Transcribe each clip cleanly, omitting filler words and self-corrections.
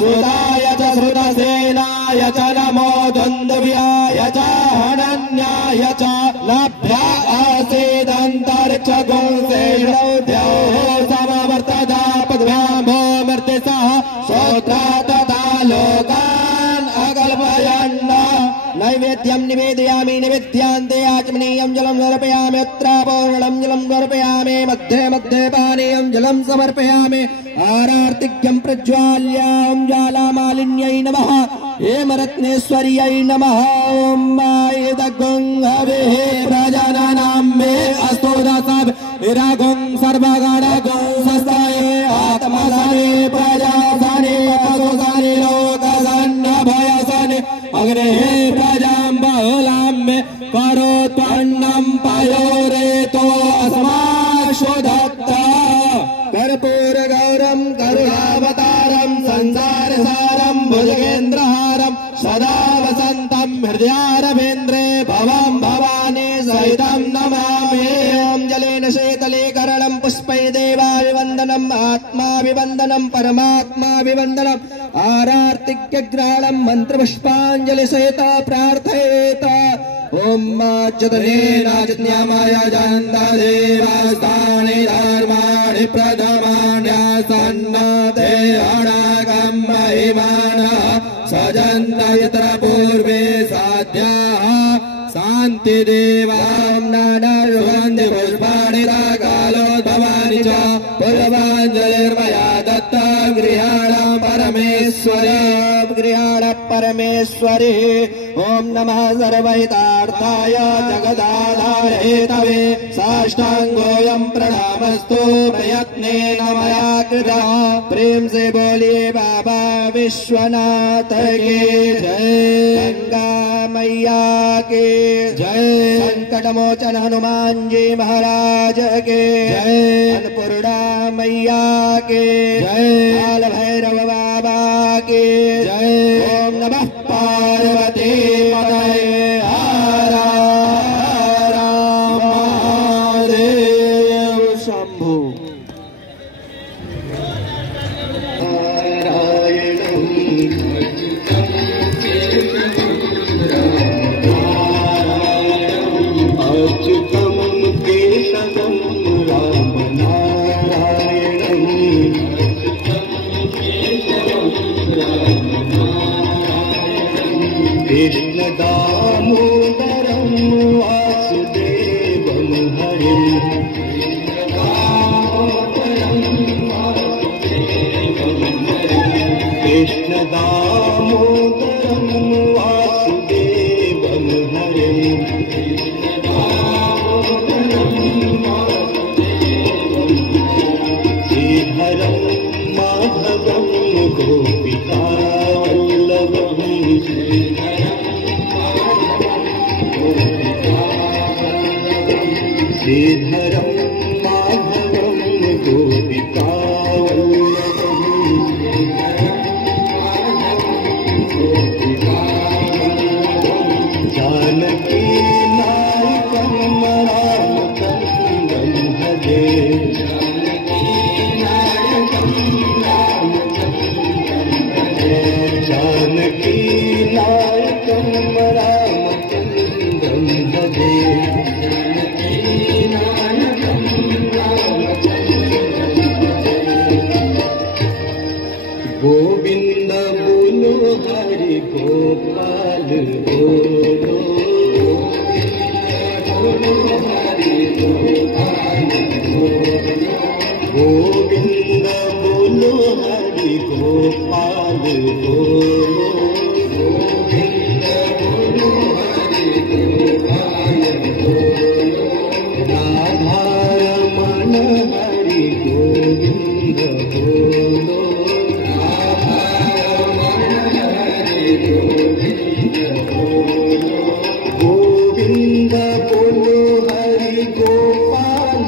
सुताय च श्रुतसेनाय च नमो दुन्दुभ्याय च हनन्याय च लभ्या आसीदन्तरिक्षगुंसेणोऽभ्यो समवर्तदा पद्भ्यामो मर्त्यसः श्रोत्रा तथा लोकान् अकल्पयन् नैवेद्यं निवेदयामि निवेद्यान्ते आचमनीयं जलं समर्पयामि उत्तरापूर्णं जलं समर्पयामि मध्ये मध्ये पानीयं जलं समर्पयामि आरार्तिक्यं प्रज्वाल्यां ज्वालामालिन्यै नमः हेमरत्नेश्वर्यै नमः ॐ मायदगुंहवेः प्रजानानां मे अस्तु दासाभ इरागुं सर्वगणगुं सस्ताये आत्मसाने प्रजासाने पशुसाने लोकसन्नभयसाने अग्नेः प्रजां बहुलां मे करोत्वन्नं पयोरेतो अस्माशुधत्ता कर्पूरगौरं करुणावतारं संसारसारं भुजगेन्द्रहारं सदा वसन्तं हृदयारविन्द्रे भवं भवानी सहितं नमामि ॐ जलेन शीतलीकरणं पुष्पै देवाभिवन्दनम् आत्माभिवन्दनं परमात्माभिवन्दनम् आरार्तिक्यग्रहणं मन्त्रपुष्पाञ्जलिसहित प्रार्थयेत ॐ माच्युतनेनाच्युतन्यामाय जन्तादेवास्तानि धर्माणि प्रथमान्यासन्नते अणागं महिमानः सजन्त यत्र पूर्वे साध्याः शान्तिदेवां नानायुगन्धि पुष्पाणि कालोद्भवानि च पुष्पाञ्जलिर्मया दत्ता गृहाणां परमेश्वरी ॐ नमः सर्वहितार्थाय जगदाधारेतवे साष्टाङ्गोऽयं प्रणामस्तु प्रयत्नेन मया कृतः प्रेम से बोलिए बाबा विश्वनाथ के जय गंगा मैया के जय संकटमोचन हनुमान जी महाराज के जय अन्नपूर्णा मैया के जय काल भैरव बाबा के जय ओम नमः पार्वती पतये हर हर महादेव शंभु कृष्ण दामोदरं वासुदेवं हरिं कृष्ण दामोदरं वासुदेवं हरिं श्रीधरं माधवं गोपिका श्रीधरं माधवं गोपिका जानकी नायकं रामचन्द्रं भजे जानकी नायकं रामचन्द्रं भजे गोविंद बोलो हरि गोपाल बोलो गोविंद बोलो हरि गोपाल बोलो राधा रमण हरि गोविंद बोलो गोविंद बोलो हरि गोपाल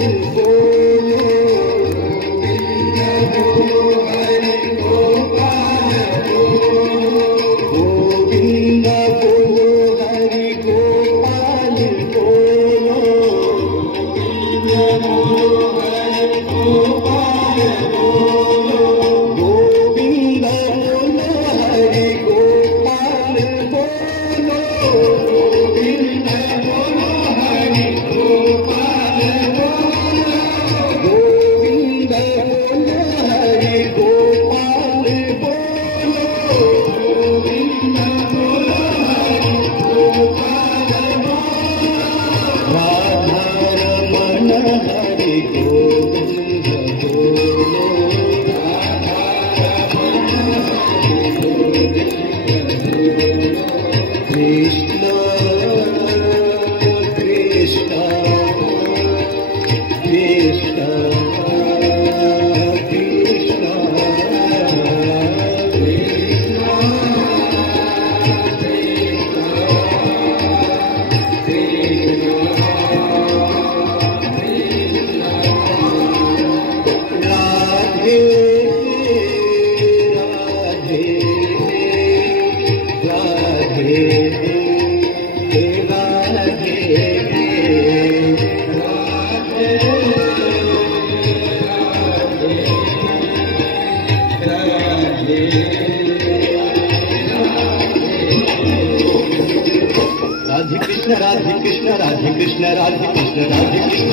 राधे कृष्ण राधे कृष्ण राधे कृष्ण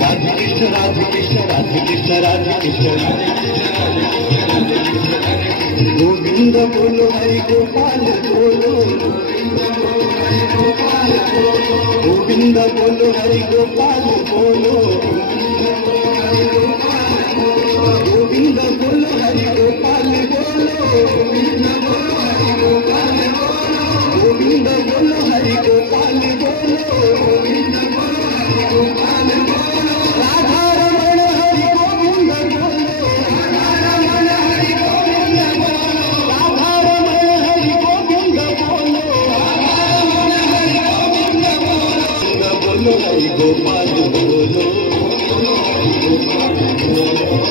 राधे कृष्ण राधे कृष्ण राधे कृष्ण राधे कृष्ण गोविंद बोलो हरि गोपाल बोलो गोविंद बोलो हरि गोपाल बोलो गोविंद बोलो हरि गोपाल बोलो गोविंद बोलो हरि गोपाल बोलो राधा रमण हरि गोविंद बोलो राधा रमण हरि गोविंद बोलो बोलो हरि गोपाल बोलो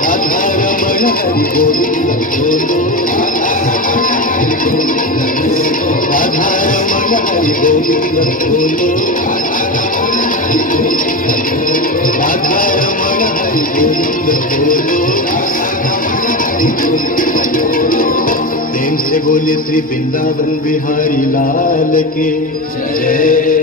राधा रमण हरि गोविंद बोलो राधा रमण हरि गोविंद बोलो राधा रमण हरि गोविंद बोलो प्रेम से बोले श्री वृंदावन बिहारी लाल के जय।